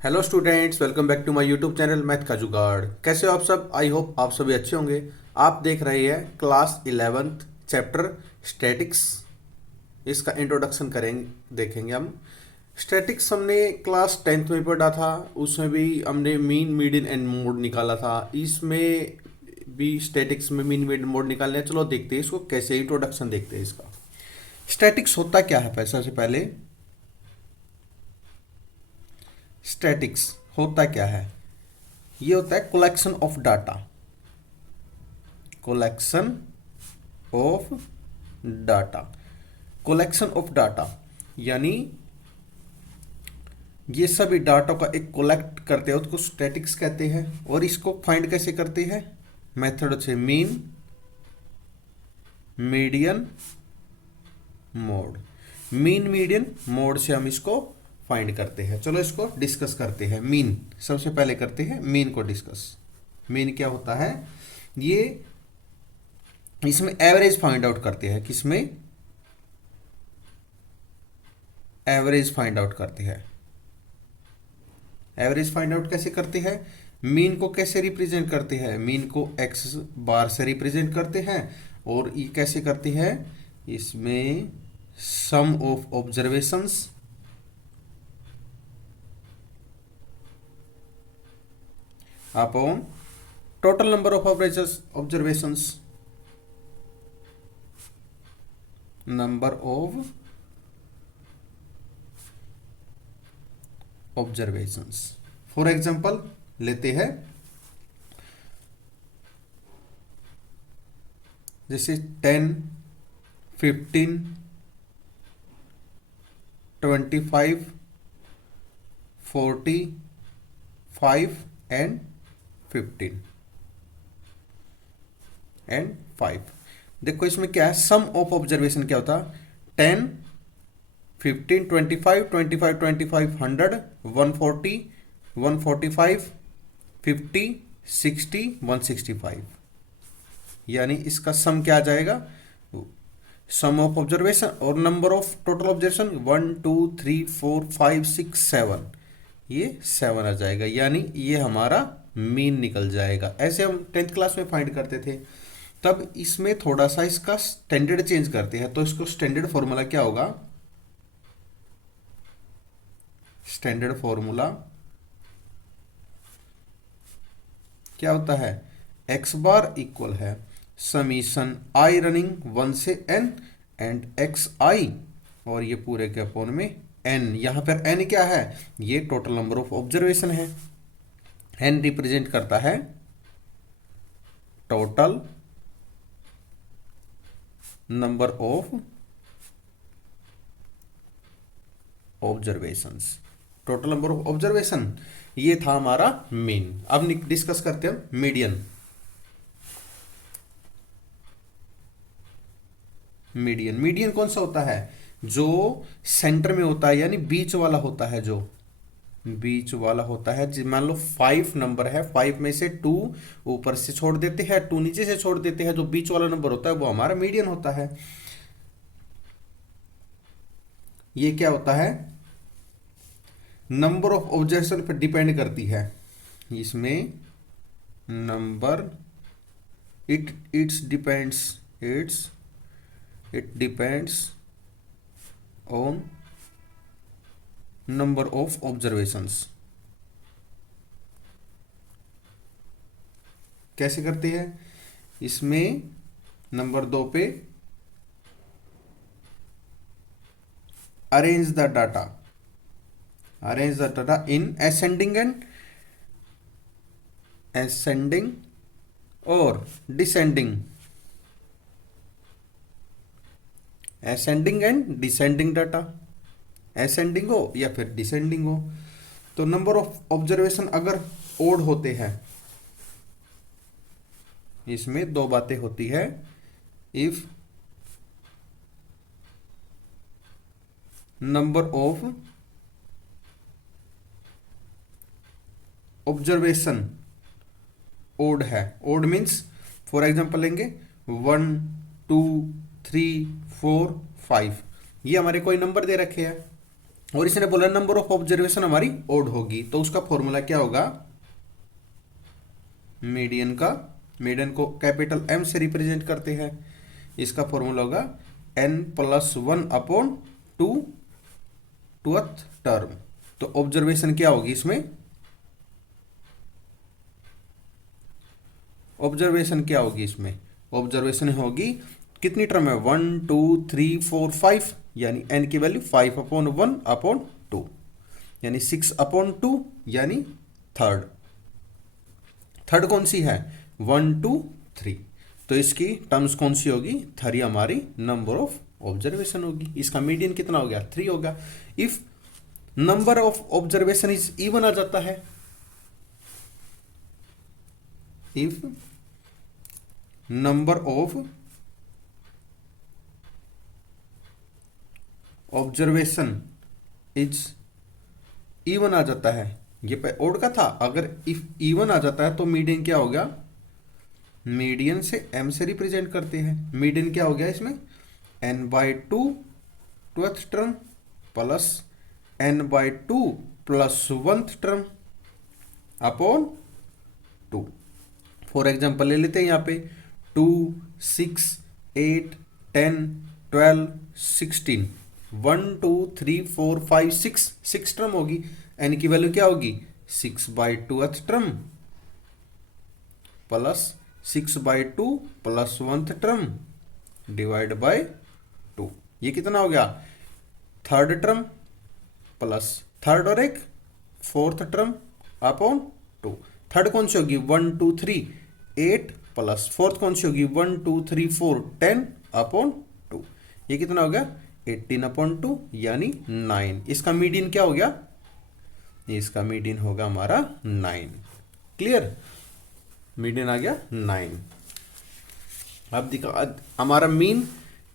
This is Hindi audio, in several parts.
Hello students, welcome back to my YouTube channel math का जुगाड़। कैसे हो आप सब? आई होप आप सभी अच्छे होंगे। आप देख रहे हैं क्लास 11th चैप्टर स्टैटिक्स। इसका इंट्रोडक्शन करेंगे, देखेंगे हम। स्टैटिक्स हमने क्लास 10th में पढ़ा था। उसमें भी हमने मीन मीडियन एंड मोड निकाला था। इसमें भी स्टैटिक्स में मीन मीडियन मोड निकालने हैं। चलो देखते हैं इसको कैसे। इंट्रोडक्शन देखते हैं इसका। स्टैटिक्स होता क्या है? सबसे पहले स्टैटिक्स होता क्या है? ये होता है collection of data. Collection of data. Collection of data यानी ये सभी डाटा का एक कलेक्ट करते हैं, उसको स्टैटिक्स कहते हैं। और इसको फाइंड कैसे करते हैं? मेथड से mean median mode. Mean median mode से हम इसको फाइंड करते हैं। चलो इसको डिस्कस करते हैं। मीन सबसे पहले करते हैं, मीन को डिस्कस। मीन क्या होता है? ये इसमें एवरेज फाइंड आउट करते हैं। किसमें? एवरेज फाइंड आउट करते हैं। एवरेज फाइंड आउट कैसे करते हैं? मीन को कैसे रिप्रेजेंट करते हैं? मीन को एक्स बार से रिप्रेजेंट करते हैं। और ये कैसे करते हैं? इसमें sum of observations upon total number of observations. Number of observations. For example लेते हैं, जैसे 10, 15, 25, 40, 5 एंड 15 एंड 5। देखो इसमें क्या है, सम ऑफ ऑब्जर्वेशन क्या होता है? 10, 15, 25, 25, 25, 100, 140, 145, 50, 60, 165। यानी इसका सम क्या आ जाएगा? सम ऑफ ऑब्जर्वेशन और नंबर ऑफ टोटल ऑब्जर्वेशन 1 2 3 4 5 6 7। ये 7 आ जाएगा। यानी ये हमारा मीन निकल जाएगा। ऐसे हम 10th क्लास में फाइंड करते थे। तब इसमें थोड़ा सा इसका स्टैंडर्ड चेंज करते हैं। तो इसको स्टैंडर्ड फॉर्मूला क्या होगा? स्टैंडर्ड फॉर्मूला क्या होता है? एक्स बार इक्वल है समीशन आई रनिंग 1 से n एंड एक्स आई, और ये पूरे के अपॉन में n। यहां पर n क्या है? ये टोटल नंबर ऑफ ऑब्जर्वेशन है। n रिप्रेजेंट करता है total number of observations. Total number of observation ये था हमारा मीन। अब डिस्कस करते हैं मीडियन। मीडियन मीडियन कौन सा होता है? जो सेंटर में होता है, यानी बीच वाला होता है। जो बीच वाला होता है, मान लो 5 नंबर है, 5 में से 2 ऊपर से छोड़ देते हैं, 2 नीचे से छोड़ देते हैं। जो बीच वाला नंबर होता है वो हमारा मीडियन होता है। ये क्या होता है? नंबर ऑफ ऑब्जर्वेशन पर डिपेंड करती है। इसमें number it depends on number of observations. कैसे करते हैं? इसमें नंबर 2 पे arrange the data in ascending और descending. Ascending and descending data, ascending हो या फिर डिसेंडिंग हो। तो नंबर ऑफ ऑब्जर्वेशन अगर ओड होते हैं, इसमें दो बातें होती है। If number of observation odd है, ओड मीन्स फॉर एग्जांपल लेंगे 1 2 3 4 5, ये हमारे कोई नंबर दे रखे हैं। और इसने बोला नंबर ऑफ ऑब्जर्वेशन हमारी ओड होगी, तो उसका फॉर्मूला क्या होगा, मीडियन को कैपिटल एम से रिप्रेजेंट करते हैं, इसका फॉर्मूला होगा n+1/2 टूथ टर्म। तो ऑब्जर्वेशन क्या होगी इसमें, ऑब्जर्वेशन होगी कितनी टर्म है, 1 2 3 4 5, यानी n की वैल्यू 5/1/2, यानी 6/2, यानी थर्ड कौन सी है, 1 2 3, तो इसकी टर्म्स कौन सी होगी, 3 हमारी नंबर ऑफ ऑब्जर्वेशन होगी। इसका मीडियन कितना हो गया, 3 होगा। If number of observation is even आ जाता है, if number of observation is even आ जाता है, ये पे ओड का था, अगर इफ इवन आ जाता है तो मीडियन क्या हो गया, मीडियन से m से रिप्रेजेंट करते हैं, मीडियन क्या हो गया इसमें, n/2 twelfth term plus n/2 plus 1th term upon 2। For example ले लेते हैं यहाँ पे 2 6 8 10 12 16, 1 2 3 4 5 6 टर्म होगी, n की वैल्यू क्या होगी, 6/2th term plus 6/2 plus 1th term divide by 2, ये कितना हो गया, थर्ड टर्म प्लस थर्ड और एक फोर्थ टर्म अपॉन 2। थर्ड कौन सी होगी, 1 2 3 8 प्लस फोर्थ कौन सी होगी, 1 2 3 4 10 अपॉन 2, ये कितना हो गया, 18/2, यानी 9। इसका मीडियन क्या हो गया, इसका मीडियन होगा हमारा 9। क्लियर, मीडियन आ गया 9। अब दिखा हमारा मीन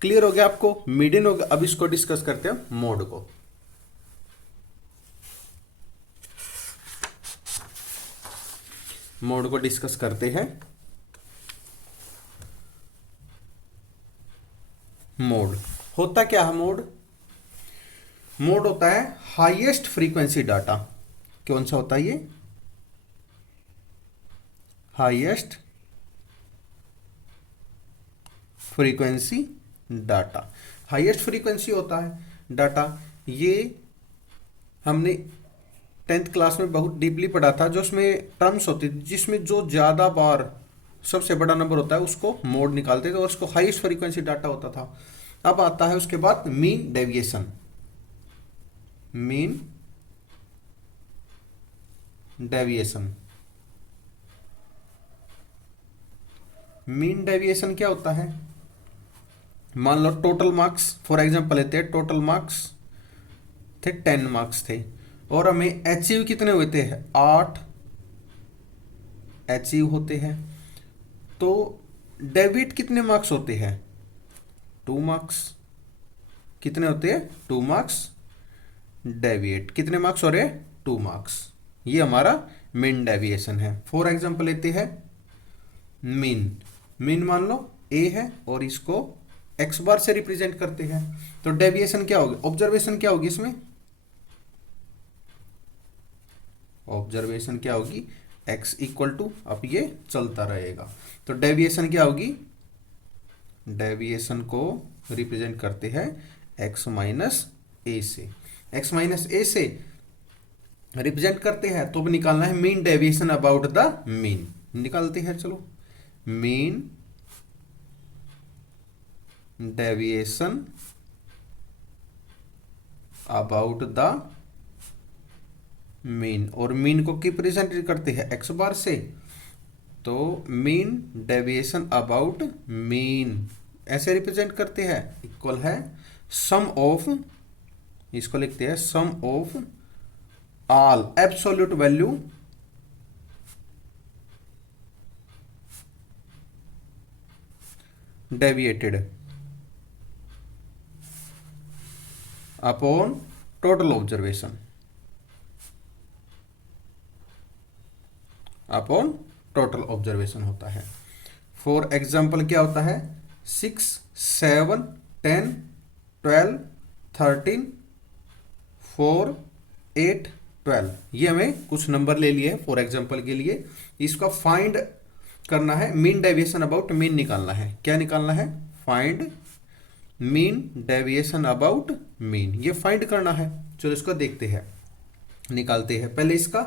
क्लियर हो गया आपको, मीडियन हो गया। अब इसको डिस्कस करते हैं मोड को। मोड को डिस्कस करते हैं। मोड होता क्या है, मोड होता है हाईएस्ट फ्रीक्वेंसी डाटा। कौन सा होता है ये, highest frequency data. Highest frequency होता है डाटा, ये हमने 10th क्लास में बहुत डीपली पढ़ा था, जो उसमें टर्म्स होती थी जिसमें जो ज़्यादा बार सबसे बड़ा नंबर होता है उसको मोड निकालते थे और उसको हाईएस्ट फ्रीक्वेंसी डाटा होता था। अब आता है उसके बाद मीन डेविएशन। मीन डेविएशन क्या होता है, मान लो टोटल मार्क्स फॉर एग्जांपल लेते हैं, टोटल मार्क्स थे 10 मार्क्स थे और हमें अचीव कितने हुए थे, 8 अचीव होते हैं, तो डेविएट कितने मार्क्स होते हैं, 2 मार्क्स। कितने होते हैं, 2 मार्क्स। डेविएट कितने मार्क्स हो रहे, 2 मार्क्स। ये हमारा मीन डेविएशन है। फॉर एग्जांपल लेते हैं मीन मान लो ए है और इसको एक्स बार से रिप्रेजेंट करते हैं, तो डेविएशन क्या होगी, ऑब्जर्वेशन क्या होगी इसमें, ऑब्जर्वेशन क्या होगी, x इक्वल टू, अब ये चलता रहेगा, तो डेविएशन क्या होगी, डेविएशन को रिप्रेजेंट करते हैं x माइनस ए से, x माइनस ए से रिप्रेजेंट करते हैं, तो अब निकालना है mean deviation about the mean. निकालते हैं, चलो mean deviation about the mean, और मीन को किस रिप्रेजेंट करते हैं, एक्स बार से, तो मीन डेविएशन अबाउट मीन ऐसे रिप्रेजेंट करते हैं, इक्वल है सम ऑफ, इसको लिखते हैं sum of all absolute value deviated upon total observation, upon total observation होता है। फॉर एग्जाम्पल क्या होता है, 6 7 10 12 13 4 8 12, ये हमें कुछ नंबर ले लिए फॉर एग्जांपल के लिए। इसका फाइंड करना है, मीन डेविएशन अबाउट मीन निकालना है। क्या निकालना है? Find mean deviation about mean, ये फाइंड करना है। चलो इसको देखते हैं, निकालते हैं। पहले इसका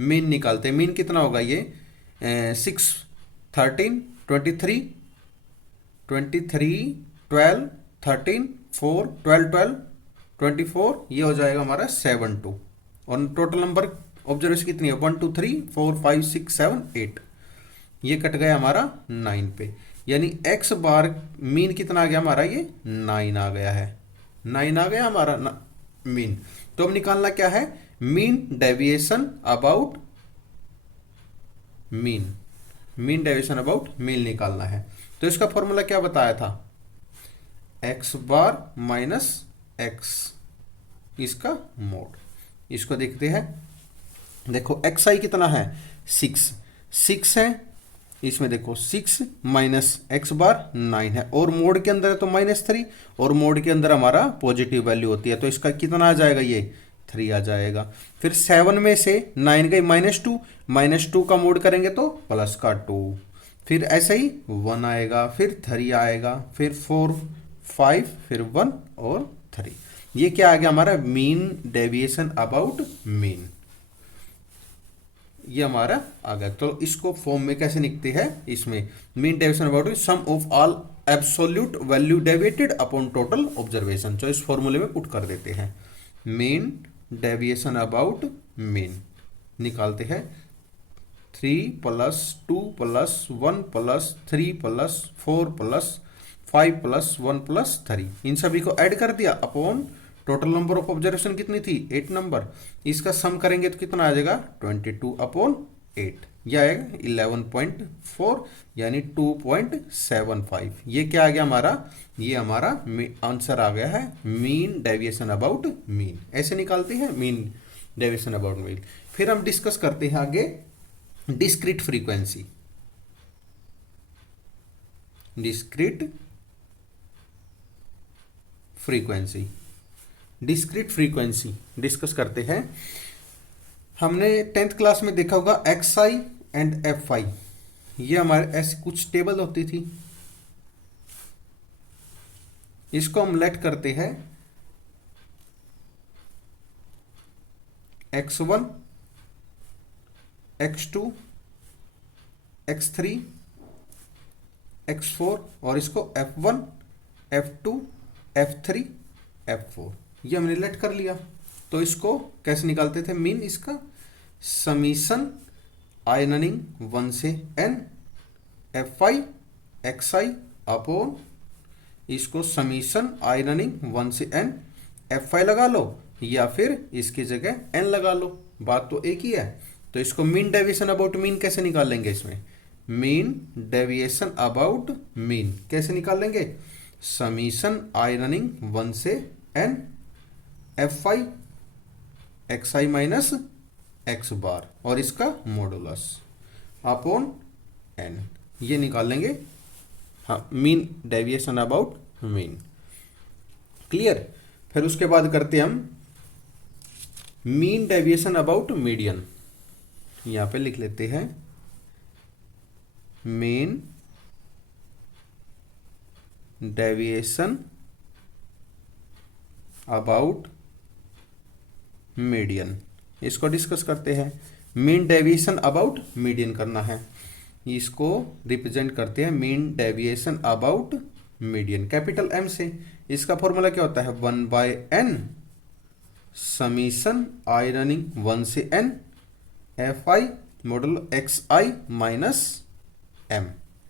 मीन निकालते हैं। मीन कितना होगा? ये 6 13 23 23 12 13 4 12 12 24, ये हो जाएगा हमारा 7 2। और टोटल नंबर ऑब्जर्वेशन कितनी है? 1 2 3 4 5 6 7 8, ये कट गया हमारा 9 पे। यानी x बार मीन कितना आ गया हमारा? ये 9 आ गया है। 9 आ गया हमारा मीन। तो अब निकालना क्या है? Mean deviation about mean, mean deviation about mean निकालना है। तो इसका फॉर्मूला क्या बताया था? x बार माइनस x, इसका मोड। इसको देखते हैं। देखो xi कितना है? 6 है। इसमें देखो 6 माइनस एक्स बार 9 है, और मोड के अंदर है तो -3, और मोड के अंदर हमारा पॉजिटिव वैल्यू होती है, तो इसका कितना आ जाएगा? ये 3 आ जाएगा। फिर 7 में से 9 गई -2, -2 का मोड करेंगे तो प्लस का 2, फिर ऐसे ही 1 आएगा, फिर 3 आएगा, फिर 4 5, फिर 1 और 3। ये क्या आ गया हमारा? मीन डेविएशन अबाउट मीन, ये हमारा आ गया। तो इसको फॉर्म में कैसे लिखते हैं? इसमें mean deviation about sum of all absolute value deviated upon total observation. तो इस फॉर्मूले में पुट कर देते हैं। मीन डेविएशन अबाउट मीन निकालते हैं। 3 + 2 + 1 + 3 + 4 + 5 + 1 + 3, इन सभी को ऐड कर दिया upon total number of observation कितनी थी? 8 नंबर। इसका सम करेंगे तो कितना आ जाएगा? 22/8, यह आएगा 11.4, यानी 2.75। ये क्या आ गया हमारा? ये हमारा आंसर आ गया है मीन डेविएशन अबाउट मीन। ऐसे निकालते हैं मीन डेविएशन अबाउट मीन। फिर हम डिस्कस करते हैं आगे discrete frequency. Discrete frequency, discrete frequency discuss करते हैं। हमने 10th क्लास में देखा होगा XI एंड FI, ये हमारे ऐसी कुछ टेबल होती थी। इसको हम लेट करते हैं X1 X2 X3 X4, और इसको F1 F2 F3 F4, ये हमने लेट कर लिया। तो इसको कैसे निकालते थे? मीन इसका समीशन आयननिंग 1 से n FI XI अपॉन इसको समीशन आयननिंग 1 से n FI लगा लो, या फिर इसकी जगह n लगा लो, बात तो एक ही है। तो इसको मीन डेविएशन अबाउट मीन कैसे निकालेंगे? इसमें मीन डेविएशन अबाउट मीन कैसे निकालेंगे? समीशन आयरनिंग 1 से n FI XI minus x बार और इसका मॉडुलस अपॉन n, ये निकालेंगे। हाँ, mean deviation about mean. Clear? फिर उसके बाद करते हम मीन डेविएशन अबाउट मीडियन। यहां पे लिख लेते हैं मीन डेविएशन अबाउट मीडियन। इसको डिस्कस करते हैं। मीन डेविएशन अबाउट मीडियन करना है, इसको रिप्रेजेंट करते हैं mean deviation about median capital M से। इसका फॉर्मूला क्या होता है? 1/n समीशन आयरनिंग 1 से n FI model XI minus M,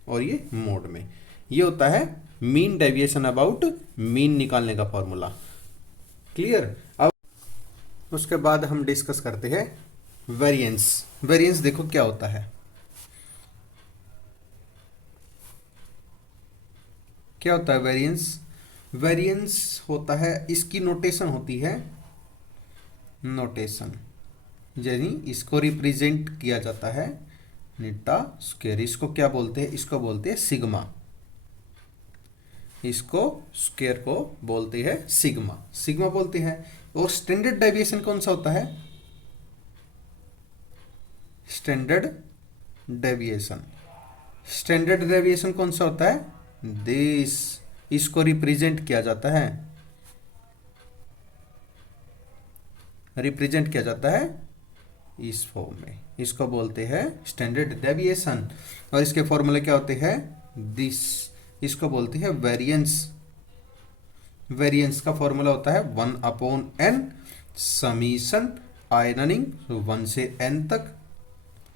और ये मोड में। ये होता है मीन डेविएशन अबाउट मीन निकालने का फॉर्मूला। क्लियर? अब उसके बाद हम डिस्कस करते हैं वेरिएंस। वेरिएंस देखो क्या होता है, क्या होता है वेरिएंस? वेरिएंस होता है, इसकी नोटेशन होती है नोटेशन, यानी इसको रिप्रेजेंट किया जाता है नीटा स्क्वायर। इसको क्या बोलते हैं? इसको बोलते हैं सिग्मा। इसको स्क्वायर को बोलते हैं सिग्मा, सिग्मा बोलते हैं। और स्टैंडर्ड डेविएशन कौन सा होता है? स्टैंडर्ड डेविएशन, स्टैंडर्ड डेविएशन कौन सा होता है? दिस, इसको रिप्रेजेंट किया जाता है, रिप्रेजेंट किया जाता है इस फॉर्म में, इसको बोलते हैं स्टैंडर्ड डेविएशन। और इसके फॉर्मूले क्या होते हैं? दिस, इसको बोलते हैं वेरिएंस। वेरिएंस का फॉर्मूला होता है 1/n समीशन आयरनिंग 1 से n तक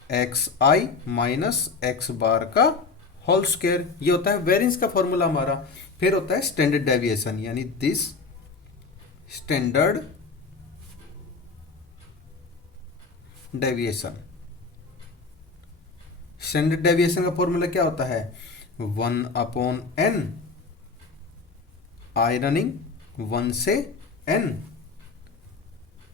xi माइनस x बार का होल स्क्वायर, ये होता है वेरिएंस का फॉर्मूला हमारा। फिर होता है स्टैंडर्ड डेविएशन, यानी this standard deviation. Standard deviation का फॉर्मूला क्या होता है? 1/n आयरनिंग 1 से n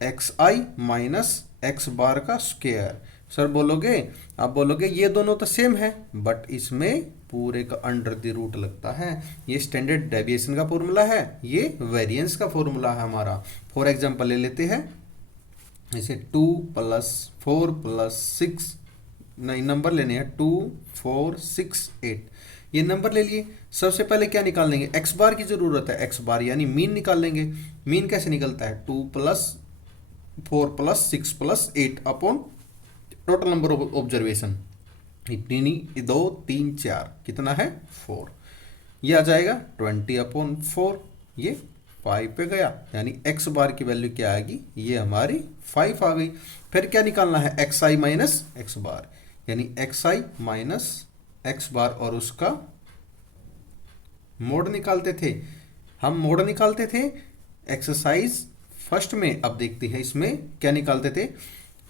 xi माइनस x बार का स्क्वायर। सर बोलोगे, आप बोलोगे ये दोनों तो सेम है, बट इसमें पूरे का अंडर द रूट लगता है। ये स्टैंडर्ड डेविएशन का फॉर्मूला है, ये वेरिएंस का फॉर्मूला है हमारा। फॉर एग्जांपल ले लेते हैं, जैसे 2 + 4 + 6, नहीं नंबर लेने हैं 2 4 6 8, ये नंबर ले लिए। सबसे पहले क्या निकाल लेंगे? एक्स बार की जरूरत है, एक्स बार यानी मीन निकाल लेंगे। मीन कैसे निकलता है? 2 + 4 + 6 + 8 upon total number of observation, इतनी 2 3 4, कितना है? 4। ये आ जाएगा 20/4, ये 5 पे गया, यानी एक्स बार की वैल्यू क्या आएगी? ये हमारी 5 आ गई। फिर क्या निकालना है? xi माइनस एक्स बार, यानी xi माइनस एक्स बार, और उसका मोड निकालते थे हम, मोड निकालते थे एक्सरसाइज फर्स्ट में। अब देखते हैं इसमें क्या निकालते थे।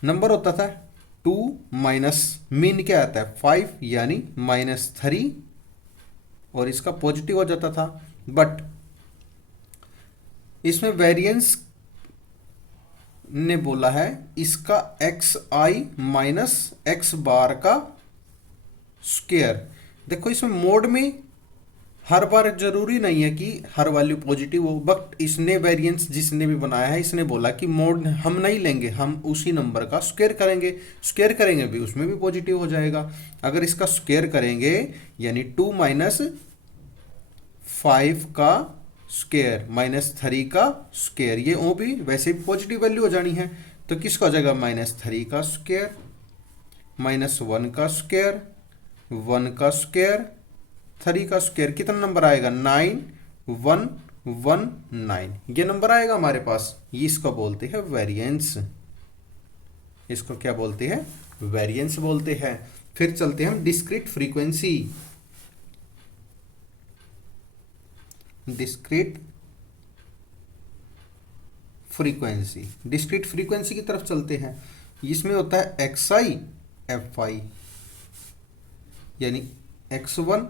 नंबर होता था 2 माइनस मीन क्या आता है? 5, यानी -3, और इसका पॉजिटिव हो जाता था। बट इसमें वेरिएंस ने बोला है इसका xi माइनस एक्स बार का स्क्वायर। देखो इसमें मोड में हर बार जरूरी नहीं है कि हर वैल्यू पॉजिटिव हो, बट इसने वेरिएंस जिसने भी बनाया है इसने बोला कि मोड हम नहीं लेंगे, हम उसी नंबर का स्क्वायर करेंगे। स्क्वायर करेंगे भी, उसमें भी पॉजिटिव हो जाएगा। अगर इसका स्क्वायर करेंगे यानी 2 माइनस 5 का स्क्वायर माइनस 3 का स्क्वायर, ये ओ भी वैसे भी पॉजिटिव वैल्यू हो जानी है। तो किसका हो जाएगा? -3 का स्क्वायर माइनस 1 का स्क्वायर, 1 का स्क्वायर, 3 का स्क्वायर, कितना नंबर आएगा? 9119, ये नंबर आएगा हमारे पास। ये इसको बोलते हैं वेरिएंस। इसको क्या बोलते हैं? वेरिएंस बोलते हैं। फिर चलते हैं हम discrete frequency. Discrete frequency, discrete frequency की तरफ चलते हैं। इसमें होता है xi fi, यानी x1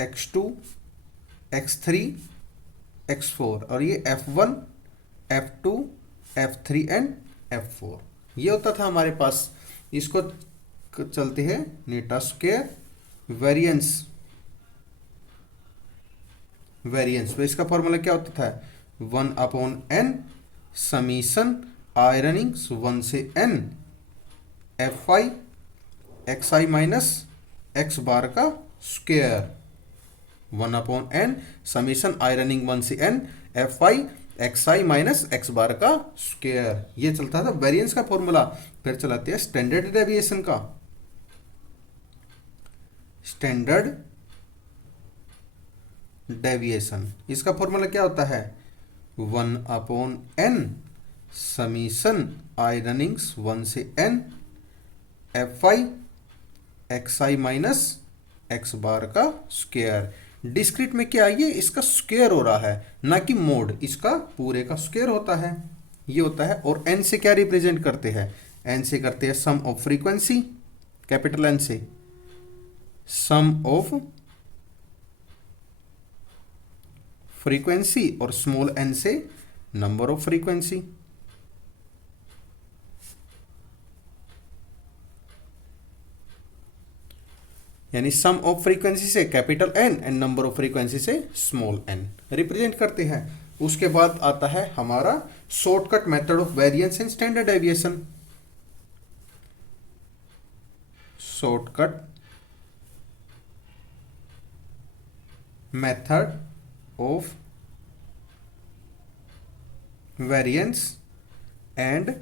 x2 x3 x4, और ये f1 f2 f3 and f4, ये होता था हमारे पास। इसको चलते हैं नेटा स्क्वायर वेरिएंस। वेरिएंस तो इसका फॉर्मूला क्या होता था? 1/n समीशन आयरनिंग 1 से n fi xi minus X bar का स्क्वायर, 1/n समीशन आयरनिंग 1 से n fi xi minus X bar का स्क्वायर, ये चलता था वेरिएंस का फॉर्मूला। फिर चलाते हैं स्टैंडर्ड डेविएशन का। स्टैंडर्ड डेविएशन, इसका फॉर्मूला क्या होता है? 1/n समीशन आयरनिंग्स 1 से n fi xi minus X bar का स्क्वायर। डिस्क्रीट में क्या है? ये इसका स्क्वायर हो रहा है, ना कि मोड, इसका पूरे का स्क्वायर होता है, ये होता है। और n से क्या रिप्रेजेंट करते हैं? n से करते हैं sum of frequency, capital N से सम ऑफ फ्रीक्वेंसी, और स्मॉल n से नंबर ऑफ फ्रीक्वेंसी। यानी सम ऑफ फ्रीक्वेंसी से capital N and number of frequency से स्मॉल n रिप्रेजेंट करते हैं। उसके बाद आता है हमारा shortcut method of variance and standard deviation. Shortcut method of variance and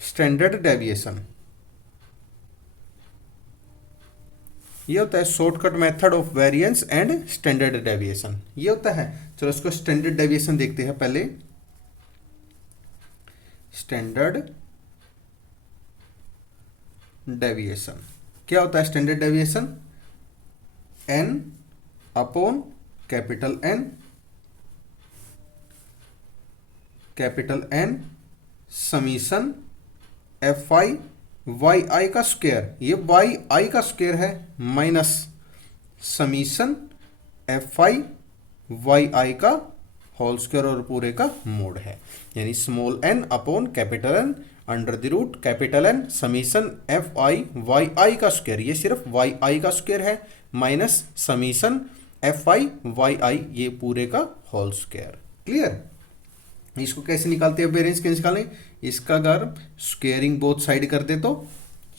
standard deviation. ये होता है shortcut method of variance and standard deviation, ये होता है। चलो इसको स्टैंडर्ड डेविएशन देखते हैं पहले। स्टैंडर्ड डेविएशन क्या होता है? Standard deviation n upon capital N summation F I Y I का स्क्वायर, ये वाई आई का स्क्वायर है, minus summation F I Y I का होल स्क्वायर और पूरे का मोड है, यानी small n upon capital N under the root capital N summation F I Y I का स्क्वायर, ये सिर्फ वाई आई का स्क्वायर है, minus summation F I Y I ये पूरे का होल स्क्वायर। क्लियर? इसको कैसे निकालते हैं? वेरिएंस कैसे निकालें? इसका अगर स्क्वेयरिंग बोथ साइड कर दे तो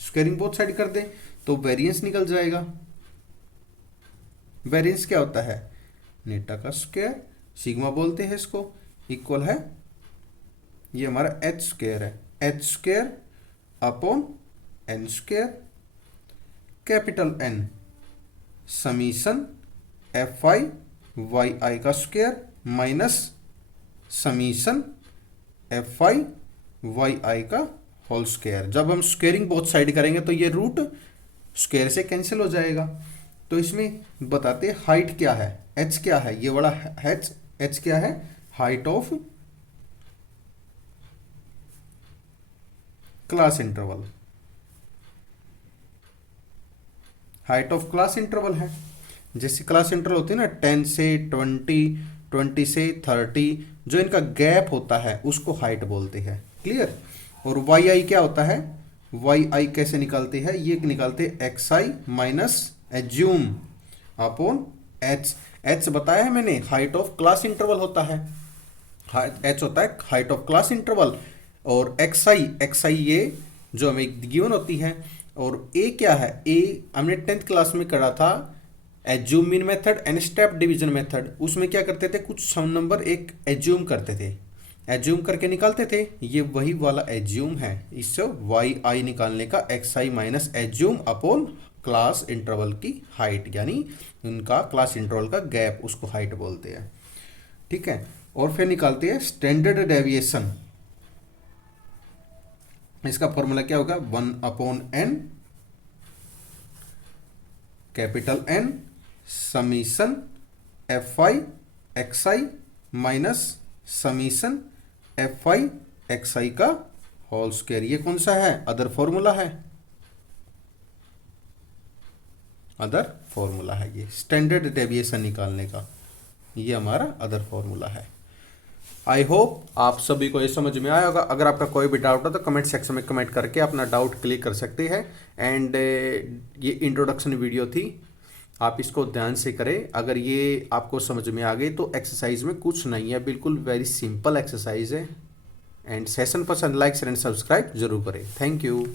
स्क्वेयरिंग बोथ साइड कर दे तो वेरिएंस निकल जाएगा। वेरिएंस क्या होता है? नेटा का स्क्वायर, सिग्मा बोलते हैं इसको, इक्वल है ये हमारा एच स्क्वायर है, H square upon N square capital N summation F I Y I का square minus summation F I Y I का होल स्क्वायर। जब हम स्क्वेयरिंग बोथ साइड करेंगे तो ये रूट स्क्वायर से कैंसिल हो जाएगा। तो इसमें बताते हैं हाइट क्या है, एच क्या है, ये वाला एच क्या है? Height of class interval, height of class interval है। जैसे क्लास इंटरवल होती है ना 10 से 20, 20 से 30, जो इनका गैप होता है उसको हाइट बोलते हैं। क्लियर? और वाई आई क्या होता है? वाई आई कैसे निकालते हैं? ये निकालते हैं X I minus assume upon H. H बताया है मैंने, हाइट ऑफ क्लास इंटरवल होता है, एच होता है हाइट ऑफ क्लास इंटरवल, और एक्स आई ये जो हमें गिवन होती है। और ए क्या है? ए हमने 10th क्लास में करा था assume mean method and step division method. उसमें क्या करते थे? कुछ सम नंबर एक एज्यूम करते थे, एज्यूम करके निकालते थे, ये वही वाला एज्यूम है। इससे वाई आई निकालने का X I minus assume upon class interval की हाइट, यानी उनका क्लास इंटरवल का गैप, उसको हाइट बोलते हैं। ठीक है? और फिर निकालते हैं स्टैंडर्ड डेविएशन। इसका फॉर्मूला क्या होगा? 1 upon n capital N summation F I X I minus summation F I X I का होल स्क्वायर। ये कौन सा है? अदर फॉर्मूला है, अदर फॉर्मूला है। ये स्टैंडर्ड डेविएशन निकालने का ये हमारा अदर फॉर्मूला है। आई होप आप सभी को ये समझ में आया होगा। अगर आपका कोई भी डाउट हो तो कमेंट सेक्शन में कमेंट करके अपना डाउट क्लियर कर सकते हैं। एंड ये इंट्रोडक्शन वीडियो थी, आप इसको ध्यान से करें। अगर ये आपको समझ में आ गई तो एक्सरसाइज में कुछ नहीं है, बिल्कुल वेरी सिंपल एक्सरसाइज है। एंड सेशन पसंद लाइक शेयर एंड सब्सक्राइब जरूर करें। Thank you.